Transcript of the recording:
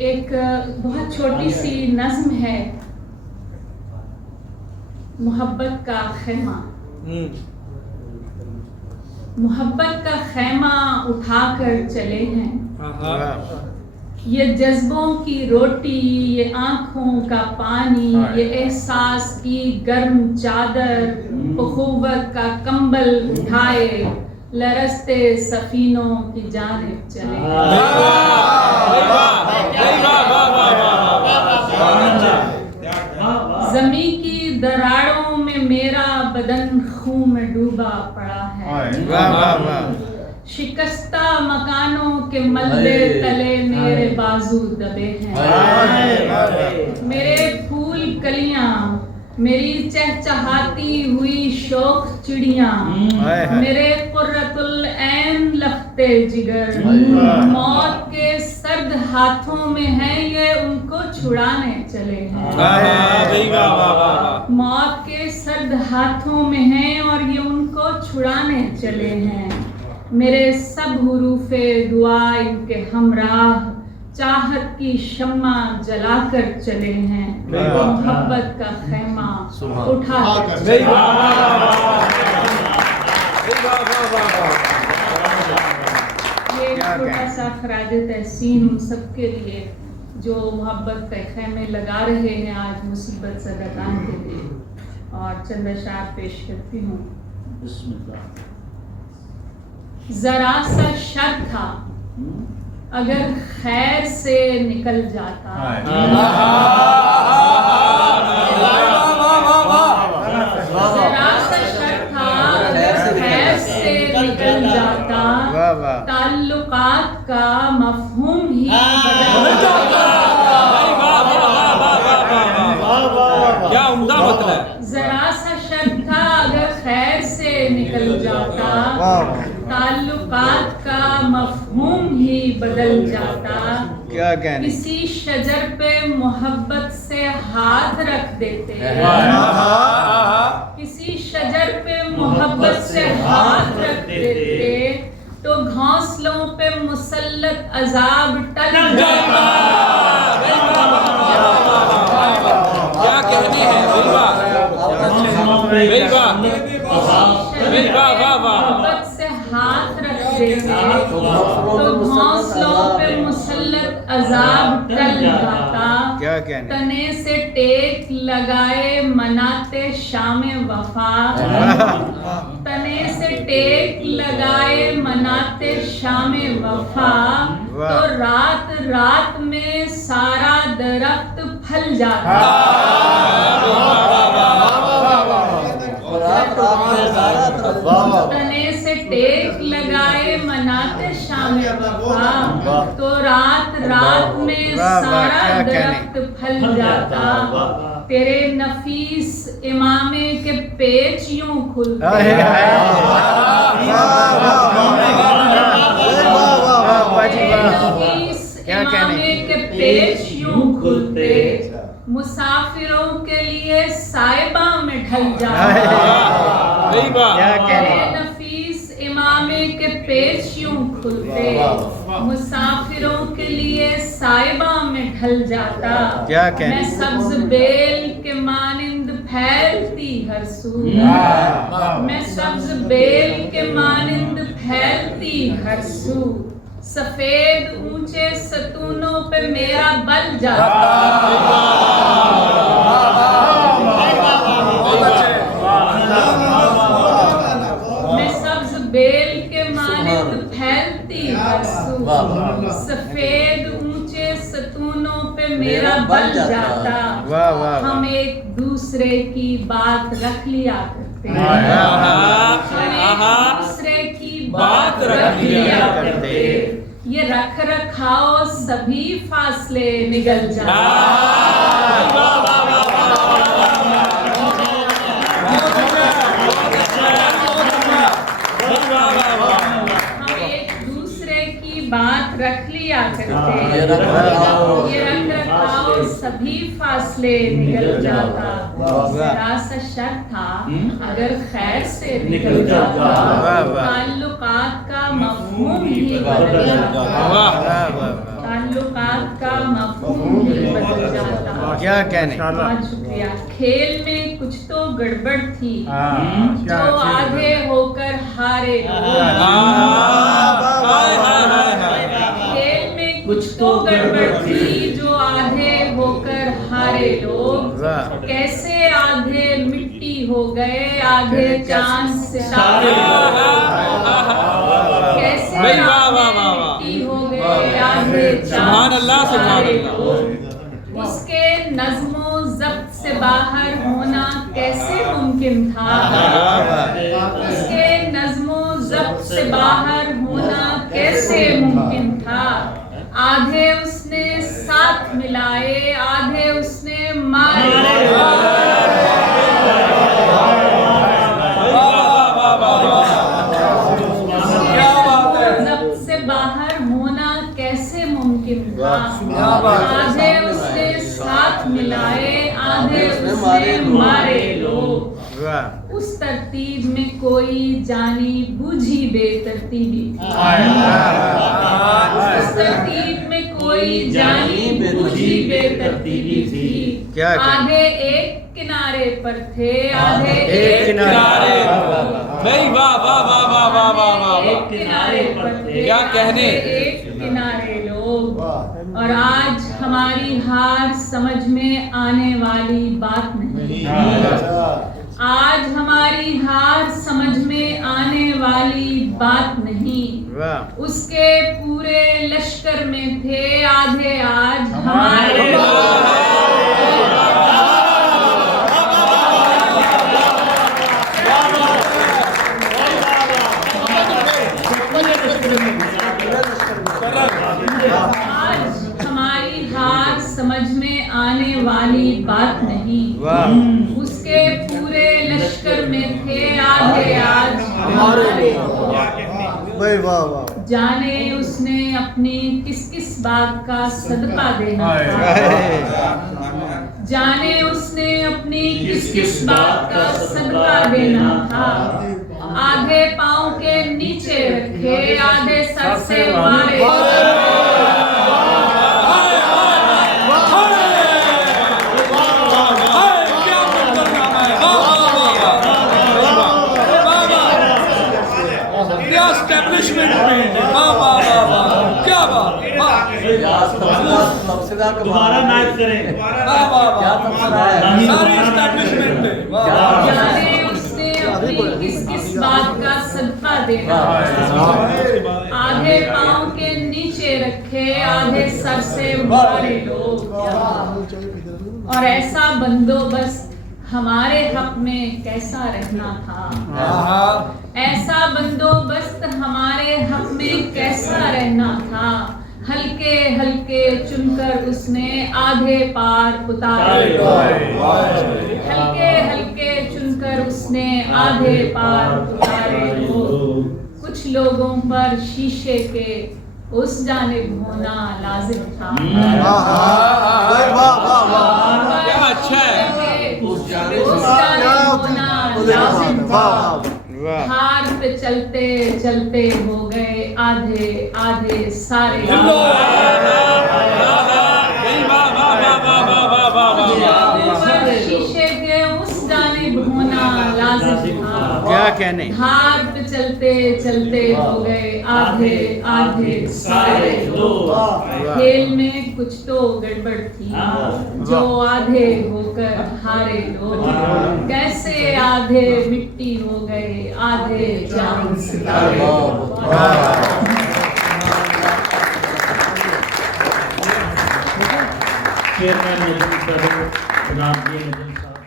एक बहुत छोटी सी नज्म है, मोहब्बत का खैमा। मोहब्बत का खैमा उठाकर चले हैं, ये जज्बों की रोटी, ये आंखों का पानी, ये एहसास की गर्म चादर, उखुवत का कंबल उठाए लरसते सफीनों की जानिब चले। ज़मीं की दरारों में मेरा बदन खून में डूबा पड़ा है, शिकस्ता मकानों के मलबे तले मेरे बाजू दबे हैं। मेरे फूल कलियां, मेरी चहचहाती हुई शौक चिड़ियां, मेरे कुर्रतुल ऐन लफ्ते जिगर मौत के सर्द हाथों में है, ये उनको छुड़ाने चले हैं। मौत के सर्द हाथों में है और ये उनको छुड़ाने चले हैं। मेरे सब हुरूफे दुआ इनके हमराह चाहत की शम्मा जलाकर चले हैं, मोहब्बत का खैमा उठा कर। ये छोटा सा खराज तहसीन हम सबके लिए जो मोहब्बत के खैमे लगा रहे हैं आज मुसीबत ज़दागान के लिए, और चंद अशआर पेश करती हूँ। जरा सा शक था अगर खैर से निकल जाता, जरा सा शक था अगर खैर से निकल जाता, ताल्लुकात का मफहूम ही बदल जाता। क्या उम्दा मतलब। जरा सा शक था अगर खैर से निकल जाता, ताल्लुकात का मफहूम ही बदल जाता। क्या कहने। किसी शजर पे मोहब्बत से हाथ रख देते, किसी शजर पे मोहब्बत से हाथ रख देते, तो घोंसलों पे मुसल्लत अजाब टल जाता। क्या कहने हैं। मोहब्बत से हाथ रख देते तो घोंसलों पे मुसल्लत अजाब टल जाता। क्या कहने। तने से टेक लगाए मनाते शामे वफा, तने से टेक लगाए मनाते शामे वफा, तो रात रात में सारा दरख्त फल जाता। तने से टेक लगाए मनाते शामे वफा, तो रात रात में सारा दरख्त फल जाता। तेरे नफीस इमामे के पेच यूं खुलते, नफीस इमामे के पेच यूं खुलते, मुसाफिरों के लिए साइबा में ढल जाता। नफीस इमामे के पेच यूं खुलते, मुसाफिरों के लिए साइबा में ढल जाता। मैं सब्ज बेल के मानिंद फैलती हर सू, मैं सब्ज बेल के मानिंद फैलती हर सू, सफेद ऊंचे सतूनों पे मेरा बल जाता। मैं सब्ज बेल के मानिंद फैलती हर सू, सफेद ऊंचे सतूनों पे मेरा बल जाता। हम एक दूसरे की बात रख लिया करते, हम एक दूसरे की बात रख लिया करते, ये रख रखाओ सभी फासले निकल जाते। हम एक दूसरे की बात रख लिया करते, ये रख रखाओ सभी फासले निकल जाता। जरा सा शक था अगर खैर से निकल जाता, ताल्लुकात का मफहूम ही बदल जाता। वाह ताल्लुकात का मफहूम ही बदल जाता। क्या कहने। बहुत शुक्रिया। खेल में कुछ तो गड़बड़ थी हाँ, जो आधे होकर हारे लोग। खेल में कुछ तो गड़बड़ थी जो आधे होकर हारे लोग। कैसे आधे मिट्टी हो गए आधे चांद सितारे। कैसे भाई, वाह, आधे वाह, वाह, वाह। मिट्टी हो गए आधे सुभान अल्लाह, चांद सुभान सितारे अल्लाह। लोग। उसके नज़्मो ज़ब्त से बाहर होना कैसे मुमकिन था। उसके नज़्मो ज़ब्त से बाहर होना कैसे मुमकिन था। आधे उसने साथ मिलाए आधे उसने मारे। ज़ब्त से बाहर होना कैसे मुमकिन था। आधे उसने साथ मिलाए आधे उसने मारे लोग। उस तरतीब में कोई जानी बूझी बेतरतीबी थी। उस तरतीब में कोई जानी बूझी बेतरतीबी थी। क्या कहें? आधे एक किनारे पर थे आधे एक किनारे। भाई वाह वाह वाह वाह वाह वाह वाह एक किनारे पर थे क्या कहने। एक किनारे लोग। और आज हमारी हार समझ में आने वाली बात नहीं। आज हमारी हार समझ में आने वाली बात नहीं। उसके पूरे लश्कर में थे आधे आज हमारे। आज हमारी हार समझ में आने वाली बात नहीं। उसके पूरे लश्कर में थे आधे आज हमारे। जाने उसने अपनी किस किस बात का सदका देना था। जाने उसने अपनी किस किस बात का सदका देना था। आधे पाँव के नीचे रखे आधे सर से मारे। एस्टैब्लिशमेंट में वाह वाह वाह वाह क्या बात दोबारा नाच करें। वाह वाह वाह सारी एस्टैब्लिशमेंट में वाह जाने उसने अपनी किस किस बात का सदका देना। आधे पाँव के नीचे रखे आधे सर से मारे लोग। और ऐसा बंदोबस्त हमारे हक में कैसा रहना था। ऐसा बंदोबस्त हमारे हक में कैसा रहना था। हल्के हल्के चुनकर उसने आधे पार उतारे। हल्के हल्के चुनकर उसने आधे पार उतारे। कुछ लोगों पर शीशे के उस जानिब होना लाजिम था। क्या अच्छा है। उस जानिब होना लाजिम था। हार पे चलते चलते हो गए आधे आधे सारे। शीशे के उस जानिब होना लाजिम था। क्या कहने। हार पे चलते चलते हो गए आधे आधे सारे लोग। खेल में कुछ तो गड़बड़ थी जो आधे होकर हारे लोग। कैसे आधे मिट्टी हो गए आधे चांद सितारे। चेयरमैन नजम साहब, जनाब जी नजम साहब।